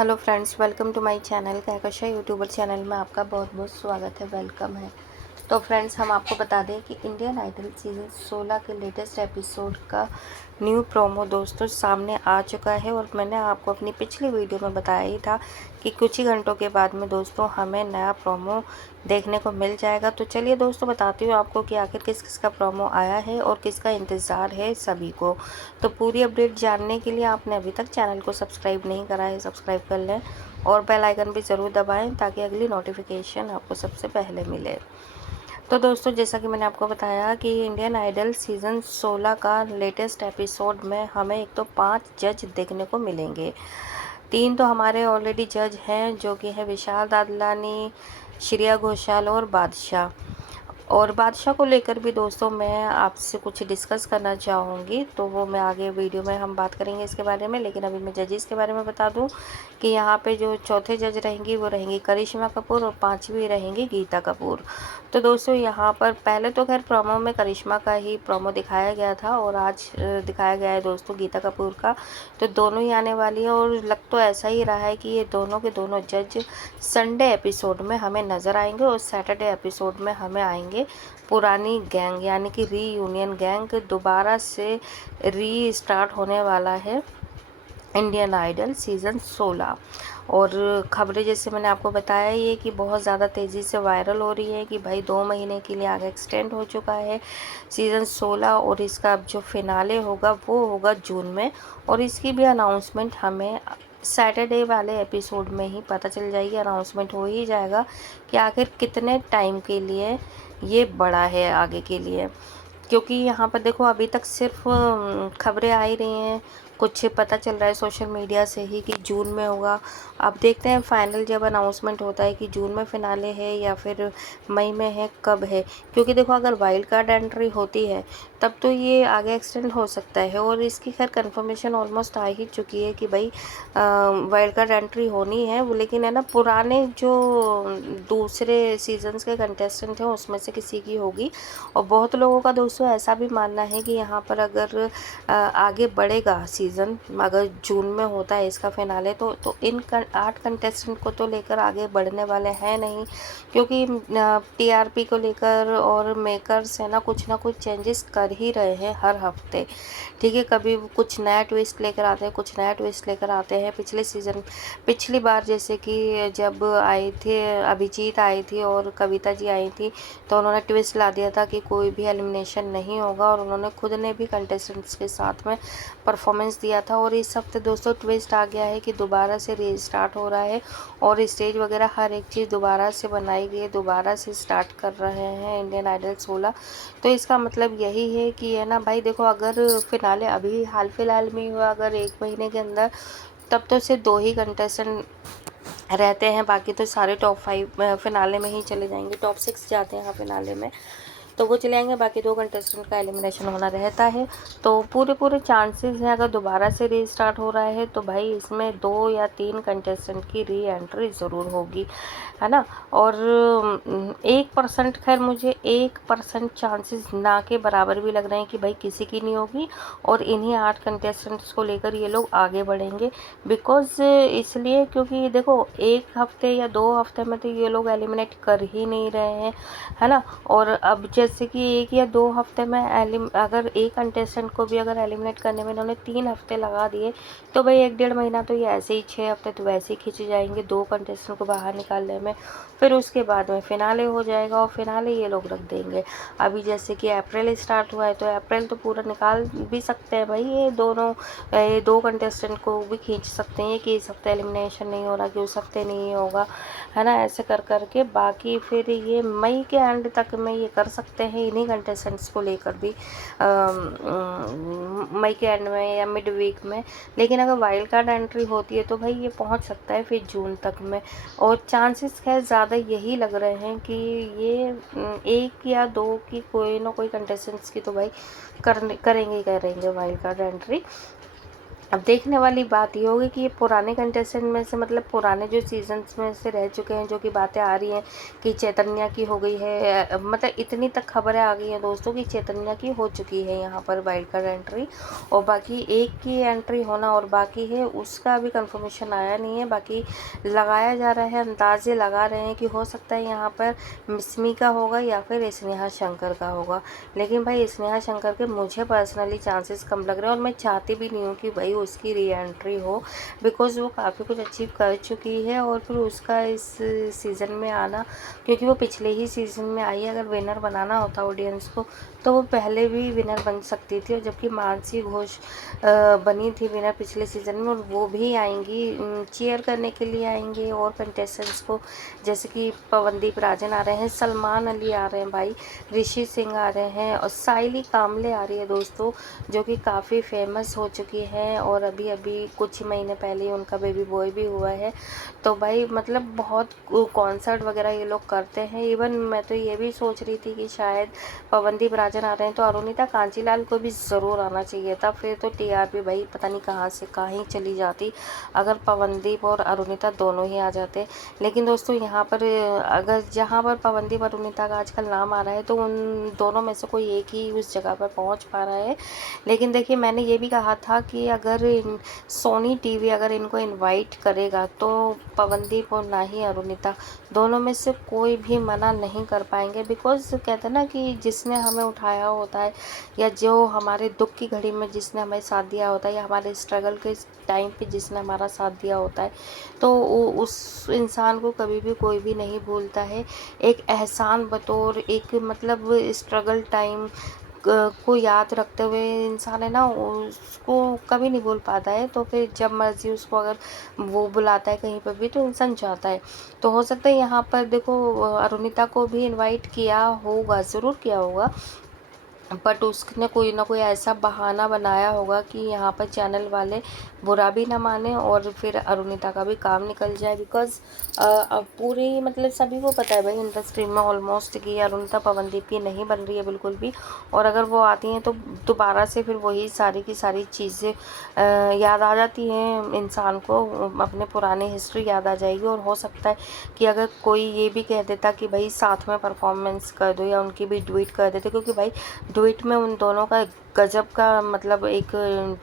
Hello friends, welcome to my channel Kahkasha YouTuber channel में आपका बहुत बहुत स्वागत है, वेलकम है। तो फ्रेंड्स, हम आपको बता दें कि इंडियन आइडल सीज़न 16 के लेटेस्ट एपिसोड का न्यू प्रोमो दोस्तों सामने आ चुका है। और मैंने आपको अपनी पिछली वीडियो में बताया ही था कि कुछ ही घंटों के बाद में दोस्तों हमें नया प्रोमो देखने को मिल जाएगा। तो चलिए दोस्तों बताती हूँ आपको कि आखिर किस किस का प्रोमो आया है और किसका इंतज़ार है सभी को। तो पूरी अपडेट जानने के लिए आपने अभी तक चैनल को सब्सक्राइब नहीं करा है, सब्सक्राइब कर लें और बेल आइकन भी ज़रूर दबाएं ताकि अगली नोटिफिकेशन आपको सबसे पहले मिले। तो दोस्तों, जैसा कि मैंने आपको बताया कि इंडियन आइडल सीज़न 16 का लेटेस्ट एपिसोड में हमें एक तो 5 जज देखने को मिलेंगे। 3 तो हमारे ऑलरेडी जज हैं, जो कि है विशाल दादलानी, श्रेया घोषाल और बादशाह। और बादशाह को लेकर भी दोस्तों मैं आपसे कुछ डिस्कस करना चाहूँगी, तो वो मैं आगे वीडियो में हम बात करेंगे इसके बारे में। लेकिन अभी मैं जजेस के बारे में बता दूं कि यहाँ पे जो चौथे जज रहेंगी वो रहेंगी करिश्मा कपूर और 5वीं रहेंगी गीता कपूर। तो दोस्तों यहाँ पर पहले तो खैर प्रोमो में करिश्मा का ही प्रोमो दिखाया गया था और आज दिखाया गया है दोस्तों गीता कपूर का। तो दोनों ही आने वाली है और लग तो ऐसा ही रहा है कि ये दोनों के दोनों जज संडे एपिसोड में हमें नज़र आएंगे और सैटरडे एपिसोड में हमें आएंगे पुरानी गैंग, यानी कि रीयूनियन गैंग दोबारा से रीस्टार्ट होने वाला है इंडियन आइडल सीज़न 16। और ख़बरें जैसे मैंने आपको बताया ये कि बहुत ज़्यादा तेज़ी से वायरल हो रही है कि भाई 2 महीने के लिए आगे एक्सटेंड हो चुका है सीज़न 16 और इसका अब जो फिनाले होगा वो होगा जून में। और इसकी भी अनाउंसमेंट हमें सैटरडे वाले एपिसोड में ही पता चल जाएगी, अनाउंसमेंट हो ही जाएगा कि आखिर कितने टाइम के लिए ये बड़ा है आगे के लिए। क्योंकि यहाँ पर देखो अभी तक सिर्फ खबरें आ ही रही हैं, कुछ पता चल रहा है सोशल मीडिया से ही कि जून में होगा। अब देखते हैं फाइनल जब अनाउंसमेंट होता है कि जून में फिनाले है या फिर मई में है, कब है। क्योंकि देखो अगर वाइल्ड कार्ड एंट्री होती है तब तो ये आगे एक्सटेंड हो सकता है और इसकी खैर कंफर्मेशन ऑलमोस्ट आ ही चुकी है कि भाई वाइल्ड कार्ड एंट्री होनी है वो। लेकिन है ना, पुराने जो दूसरे सीजन्स के कंटेस्टेंट हैं उसमें से किसी की होगी। और बहुत लोगों का दोस्तों ऐसा भी मानना है कि यहाँ पर अगर आगे बढ़ेगा सीज़न, अगर जून में होता है इसका फिनाले तो इन 8 कंटेस्टेंट को तो लेकर आगे बढ़ने वाले हैं नहीं। क्योंकि टीआरपी को लेकर और मेकर्स है ना कुछ चेंजेस कर ही रहे हैं हर हफ्ते। ठीक है, कभी कुछ नया ट्विस्ट लेकर आते हैं, कुछ नया ट्विस्ट लेकर आते हैं। पिछली बार जैसे कि जब आए थे अभिजीत आई थी और कविता जी आई थी तो उन्होंने ट्विस्ट ला दिया था कि कोई भी एलिमिनेशन नहीं होगा और उन्होंने खुद ने भी कंटेस्टेंट्स के साथ में परफॉर्मेंस दिया था। और इस हफ्ते दोस्तों ट्विस्ट आ गया है कि दोबारा से रीस्टार्ट हो रहा है और स्टेज वगैरह हर एक चीज़ दोबारा से बनाई गई है, दोबारा से स्टार्ट कर रहे हैं इंडियन आइडल 16। तो इसका मतलब यही है कि है ना भाई, देखो अगर फिनाले अभी हाल फिलहाल में हुआ अगर 1 महीने के अंदर, तब तो सिर्फ 2 ही कंटेस्टेंट रहते हैं, बाकी तो सारे टॉप 5 फिनाले में ही चले जाएंगे, टॉप 6 जाते हैं फिनाले में तो वो चले जाएंगे, बाकी 2 कंटेस्टेंट का एलिमिनेशन होना रहता है। तो पूरे पूरे चांसेस हैं अगर दोबारा से रीस्टार्ट हो रहा है तो भाई इसमें 2 या 3 कंटेस्टेंट की री एंट्री ज़रूर होगी, है ना। और 1% खैर मुझे 1% चांसेस ना के बराबर भी लग रहे हैं कि भाई किसी की नहीं होगी और इन्हीं 8 कंटेस्टेंट्स को लेकर ये लोग आगे बढ़ेंगे। बिकॉज इसलिए क्योंकि देखो 1 हफ्ते या 2 हफ्ते में तो ये लोग एलिमिनेट कर ही नहीं रहे हैं, है ना। और अब जैसे कि 1 या 2 हफ्ते में अगर एक कंटेस्टेंट को भी अगर एलिमिनेट करने में इन्होंने 3 हफ्ते लगा दिए तो भाई 1-1.5 महीना तो ये ऐसे ही 6 हफ्ते तो वैसे ही खींच जाएंगे 2 कंटेस्टेंट को बाहर निकालने में। फिर उसके बाद में फिनाले हो जाएगा और फिनाले ये लोग रख देंगे। अभी जैसे कि अप्रैल स्टार्ट हुआ है तो अप्रैल तो पूरा निकाल भी सकते हैं भाई, ये 2 कंटेस्टेंट को भी खींच सकते हैं कि इस हफ्ते एलिमिनेशन नहीं हो रहा कि उस हफ्ते नहीं होगा, है ना। ऐसे कर करके बाकी फिर ये मई के एंड तक में ये कर सकते हैं इन्हीं कंटेस्टेंट्स को लेकर भी मई के एंड में या मिड वीक में। लेकिन अगर वाइल्ड कार्ड एंट्री होती है तो भाई ये पहुंच सकता है फिर जून तक में। और चांसेस खैर ज़्यादा यही लग रहे हैं कि ये 1 या 2 की कोई ना कोई कंटेस्टेंट्स की तो भाई करेंगे वाइल्ड कार्ड एंट्री। अब देखने वाली बात ये होगी कि ये पुराने कंटेस्टेंट में से मतलब पुराने जो सीजन्स में से रह चुके हैं, जो कि बातें आ रही हैं कि चैतन्या की हो गई है, मतलब इतनी तक खबरें आ गई हैं दोस्तों कि चैतन्या की हो चुकी है यहाँ पर वाइल्ड कार्ड एंट्री, और बाकी एक की एंट्री होना और बाकी है उसका अभी कंफर्मेशन आया नहीं है। बाकी लगाया जा रहा है, अंदाजे लगा रहे हैं कि हो सकता है यहाँ पर मिस्मी का होगा या फिर स्नेहा शंकर का होगा, लेकिन भाई स्नेहा शंकर के मुझे पर्सनली चांसेस कम लग रहे हैं और मैं चाहती भी नहीं हूँ कि भाई उसकी री एंट्री हो, बिकॉज़ वो काफ़ी कुछ अचीव कर चुकी है और फिर उसका इस सीज़न में आना, क्योंकि वो पिछले ही सीज़न में आई है, अगर विनर बनाना होता ऑडियंस को तो वो पहले भी विनर बन सकती थी, और जबकि मानसी घोष बनी थी विनर पिछले सीज़न में, और वो भी आएंगी चीयर करने के लिए आएंगे और कंटेस्टेंट्स को, जैसे कि पवनदीप राजन आ रहे हैं, सलमान अली आ रहे हैं भाई, ऋषि सिंह आ रहे हैं और साइली कामले आ रही है दोस्तों, जो कि काफ़ी फेमस हो चुकी हैं और अभी अभी कुछ ही महीने पहले ही उनका बेबी बॉय भी हुआ है। तो भाई मतलब बहुत कॉन्सर्ट वगैरह ये लोग करते हैं। इवन मैं तो ये भी सोच रही थी कि शायद पवनदीप राजन आ रहे हैं तो अरुणिता कांचीलाल को भी ज़रूर आना चाहिए था, फिर तो टीआरपी भाई पता नहीं कहाँ से कहाँ ही चली जाती अगर पवनदीप और अरुणिता दोनों ही आ जाते। लेकिन दोस्तों यहाँ पर अगर जहाँ पर पवनदीप अरुणिता का आजकल नाम आ रहा है तो उन दोनों में से कोई एक ही उस जगह पर पहुँच पा रहा है। लेकिन देखिए मैंने ये भी कहा था कि अगर सोनी टीवी अगर इनको इनवाइट करेगा तो पवनदीप और ना ही अरुणिता, दोनों में से कोई भी मना नहीं कर पाएंगे, बिकॉज कहते हैं ना कि जिसने हमें उठाया होता है या जो हमारे दुख की घड़ी में जिसने हमें साथ दिया होता है या हमारे स्ट्रगल के टाइम पे जिसने हमारा साथ दिया होता है, तो उस इंसान को कभी भी कोई भी नहीं भूलता है। एक एहसान बतौर एक मतलब स्ट्रगल टाइम को याद रखते हुए इंसान है ना उसको कभी नहीं भूल पाता है। तो फिर जब मर्जी उसको अगर वो बुलाता है कहीं पर भी तो इंसान जाता है। तो हो सकता है यहाँ पर देखो अरुणिता को भी इनवाइट किया होगा, ज़रूर किया होगा, बट उसने कोई ना कोई ऐसा बहाना बनाया होगा कि यहाँ पर चैनल वाले बुरा भी ना माने और फिर अरुणिता का भी काम निकल जाए। बिकॉज अब पूरी मतलब सभी को पता है भाई इंडस्ट्री में ऑलमोस्ट कि अरुणिता पवनदीप की नहीं बन रही है बिल्कुल भी, और अगर वो आती हैं तो दोबारा से फिर वही सारी की सारी चीज़ें याद आ जाती हैं इंसान को, अपने पुरानी हिस्ट्री याद आ जाएगी। और हो सकता है कि अगर कोई ये भी कह देता कि भाई साथ में परफॉर्मेंस कर दो या उनकी भी डुएट कर देते, क्योंकि भाई डुएट में उन दोनों का गजब का मतलब एक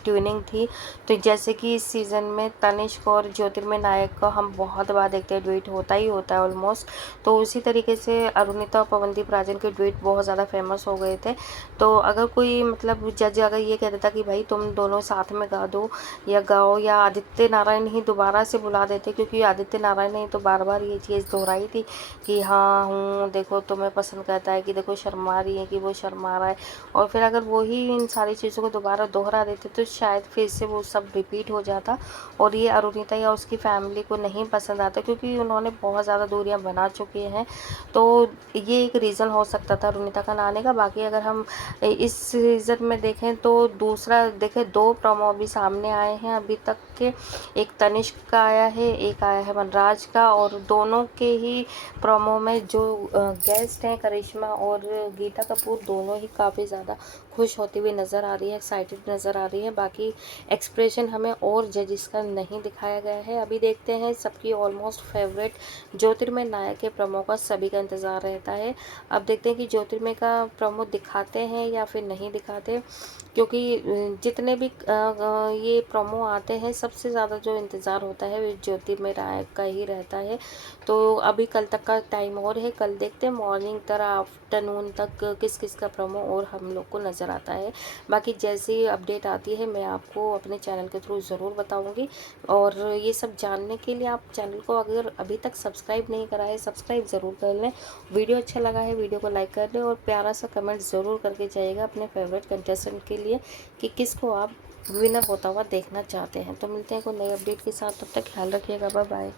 ट्यूनिंग थी। तो जैसे कि इस सीज़न में तनिष्क और ज्योतिर्मय नायक का हम बहुत बार देखते हैं डुएट होता ही होता है ऑलमोस्ट, तो उसी तरीके से अरुणिता और पवनदीप राजन के डुएट बहुत ज़्यादा फेमस हो गए थे। तो अगर कोई मतलब जज अगर ये कह देता कि भाई तुम दोनों साथ में गा दो या गाओ, या आदित्य नारायण ही दोबारा से बुला देते, क्योंकि आदित्य नारायण ने तो बार बार ये चीज़ दोहराई थी कि हाँ हूँ देखो तुम्हें पसंद करता है, कि देखो शर्मा रही है कि वो शर्मा रहा है, और फिर अगर वो ही इन सारी चीज़ों को दोबारा दोहरा देते तो शायद फिर से वो सब रिपीट हो जाता और ये अरुणिता या उसकी फैमिली को नहीं पसंद आता, क्योंकि उन्होंने बहुत ज़्यादा दूरियां बना चुके हैं। तो ये एक रीज़न हो सकता था अरुणिता का ना आने का। बाकी अगर हम इस सीज़न में देखें तो दूसरा देखें, 2 प्रोमो अभी सामने आए हैं अभी तक के, एक तनिष्क का आया है, एक आया है वनराज का, और दोनों के ही प्रोमो में जो गेस्ट हैं करिश्मा और गीता कपूर, दोनों ही काफ़ी ज़्यादा खुश होती हुई नज़र आ रही है, एक्साइटेड नज़र आ रही है। बाकी एक्सप्रेशन हमें और जजिस का नहीं दिखाया गया है। अभी देखते हैं, सबकी ऑलमोस्ट फेवरेट ज्योतिर्मय नायक के प्रोमो का सभी का इंतज़ार रहता है। अब देखते हैं कि ज्योतिर्मय का प्रोमो दिखाते हैं या फिर नहीं दिखाते, क्योंकि जितने भी ये प्रोमो आते हैं सबसे ज़्यादा जो इंतज़ार होता है वो ज्योतिर्मय नायक का ही रहता है। तो अभी कल तक का टाइम और है, कल देखते हैं मॉर्निंग तक आफ्टरनून तक किस किस का प्रोमो और हम लोग को नज़र आता है। बाकी जैसे ही अपडेट आती है मैं आपको अपने चैनल के थ्रू ज़रूर बताऊंगी। और ये सब जानने के लिए आप चैनल को अगर अभी तक सब्सक्राइब नहीं करा है सब्सक्राइब ज़रूर कर लें। वीडियो अच्छा लगा है वीडियो को लाइक कर दें और प्यारा सा कमेंट ज़रूर करके जाइएगा अपने फेवरेट कंटेस्टेंट के लिए कि किसको आप विनर होता हुआ देखना चाहते हैं। तो मिलते हैं कोई नई अपडेट के साथ, तब तक ख्याल रखिएगा, बाय बाय।